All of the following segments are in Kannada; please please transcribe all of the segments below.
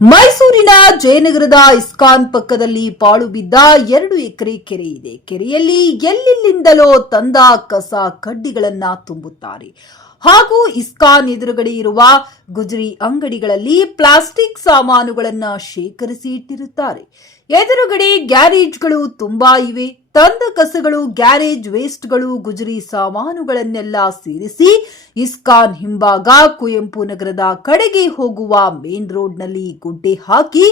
ಮೈಸೂರಿನ ಜಯನಗರದ ಇಸ್ಕಾನ್ ಪಕ್ಕದಲ್ಲಿ ಪಾಳು ಬಿದ್ದ 2 ಎಕರೆ ಕೆರೆ ಇದೆ. ಕೆರೆಯಲ್ಲಿ ಎಲ್ಲೆಲ್ಲಿಂದಲೋ ತಂದ ಕಸ ಕಡ್ಡಿಗಳನ್ನ ತುಂಬುತ್ತಾರೆ ಹಾಗೂ ಇಸ್ಕಾನ್ ಎದುರುಗಡೆ ಇರುವ ಗುಜರಿ ಅಂಗಡಿಗಳಲ್ಲಿ ಪ್ಲಾಸ್ಟಿಕ್ ಸಾಮಾನುಗಳನ್ನ ಶೇಖರಿಸಿ ಇಟ್ಟಿರುತ್ತಾರೆ. ಎದುರುಗಡೆ ಗ್ಯಾರೇಜ್ಗಳು ತುಂಬಾ ಇವೆ. ತಂದ ಕಸಗಳು, ಗ್ಯಾರೇಜ್ ವೇಸ್ಟ್ಗಳು, ಗುಜರಿ ಸಾಮಾನುಗಳನ್ನೆಲ್ಲ ಸೇರಿಸಿ ಇಸ್ಕಾನ್ ಹಿಂಭಾಗ ಕುವೆಂಪು ನಗರದ ಕಡೆಗೆ ಹೋಗುವ ಮೇನ್ ರೋಡ್ನಲ್ಲಿ ಗುಡ್ಡೆ ಹಾಕಿ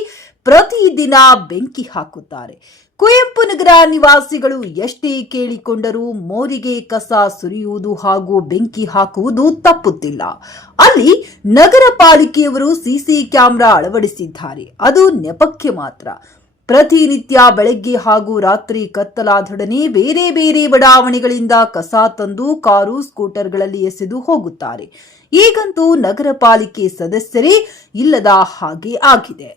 ಪ್ರತಿದಿನ ಬೆಂಕಿ ಹಾಕುತ್ತಾರೆ. ಕುವೆಂಪು ನಗರ ನಿವಾಸಿಗಳು ಎಷ್ಟೇ ಕೇಳಿಕೊಂಡರೂ ಮೋರಿಗೆ ಕಸ ಸುರಿಯುವುದು ಹಾಗೂ ಬೆಂಕಿ ಹಾಕುವುದು ತಪ್ಪುತ್ತಿಲ್ಲ. ಅಲ್ಲಿ ನಗರ ಪಾಲಿಕೆಯವರು ಸಿಸಿ ಕ್ಯಾಮೆರಾ ಅಳವಡಿಸಿದ್ದಾರೆ. ಅದು ನೆಪಕ್ಕೆ ಮಾತ್ರ. ಪ್ರತಿನಿತ್ಯ ಬೆಳಗ್ಗೆ ಹಾಗೂ ರಾತ್ರಿ ಕತ್ತಲಾದೊಡನೆ ಬೇರೆ ಬೇರೆ ಬಡಾವಣೆಗಳಿಂದ ಕಸ ತಂದು ಕಾರು, ಸ್ಕೂಟರ್ಗಳಲ್ಲಿ ಎಸೆದು ಹೋಗುತ್ತಾರೆ. ಈಗಂತೂ ನಗರ ಪಾಲಿಕೆ ಸದಸ್ಯರೇ ಇಲ್ಲದ ಹಾಗೆ ಆಗಿದೆ.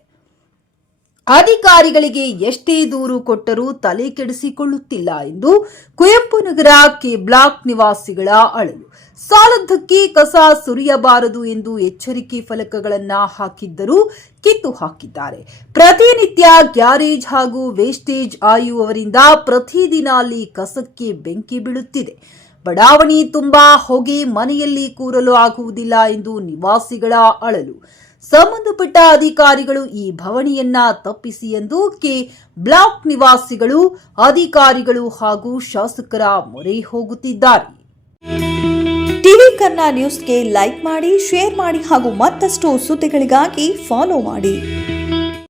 ಅಧಿಕಾರಿಗಳಿಗೆ ಎಷ್ಟೇ ದೂರು ಕೊಟ್ಟರೂ ತಲೆ ಕೆಡಿಸಿಕೊಳ್ಳುತ್ತಿಲ್ಲ ಎಂದು ಕುವೆಂಪು ನಗರ ಕೆ ಬ್ಲಾಕ್ ನಿವಾಸಿಗಳ ಅಳಲು. ಸಾಲದ್ದಕ್ಕೆ ಕಸ ಸುರಿಯಬಾರದು ಎಂದು ಎಚ್ಚರಿಕೆ ಫಲಕಗಳನ್ನ ಹಾಕಿದ್ದರೂ ಕಿತ್ತು ಹಾಕಿದ್ದಾರೆ. ಪ್ರತಿನಿತ್ಯ ಗ್ಯಾರೇಜ್ ಹಾಗೂ ವೇಸ್ಟೇಜ್ ಆಯುವವರಿಂದ ಪ್ರತಿದಿನ ಅಲ್ಲಿ ಕಸಕ್ಕೆ ಬೆಂಕಿ ಬೀಳುತ್ತಿದೆ. ಬಡಾವಣೆ ತುಂಬಾ ಹೊಗೆ, ಮನೆಯಲ್ಲಿ ಕೂರಲು ಆಗುವುದಿಲ್ಲ ಎಂದು ನಿವಾಸಿಗಳ ಅಳಲು. ಸಂಬಂಧಪಟ್ಟ ಅಧಿಕಾರಿಗಳು ಈ ಭವಣಿಯನ್ನ ತಪ್ಪಿಸಿ ಎಂದು ಕೆ ಬ್ಲಾಕ್ ನಿವಾಸಿಗಳು, ಅಧಿಕಾರಿಗಳು ಹಾಗೂ ಶಾಸಕರ ಮೊರೆ ಹೋಗುತ್ತಿದ್ದಾರೆ. ಟಿವಿ ಕನ್ನಡ ನ್ಯೂಸ್ಗೆ ಲೈಕ್ ಮಾಡಿ, ಶೇರ್ ಮಾಡಿ ಹಾಗೂ ಮತ್ತಷ್ಟು ಸುದ್ದಿಗಳಿಗಾಗಿ ಫಾಲೋ ಮಾಡಿ.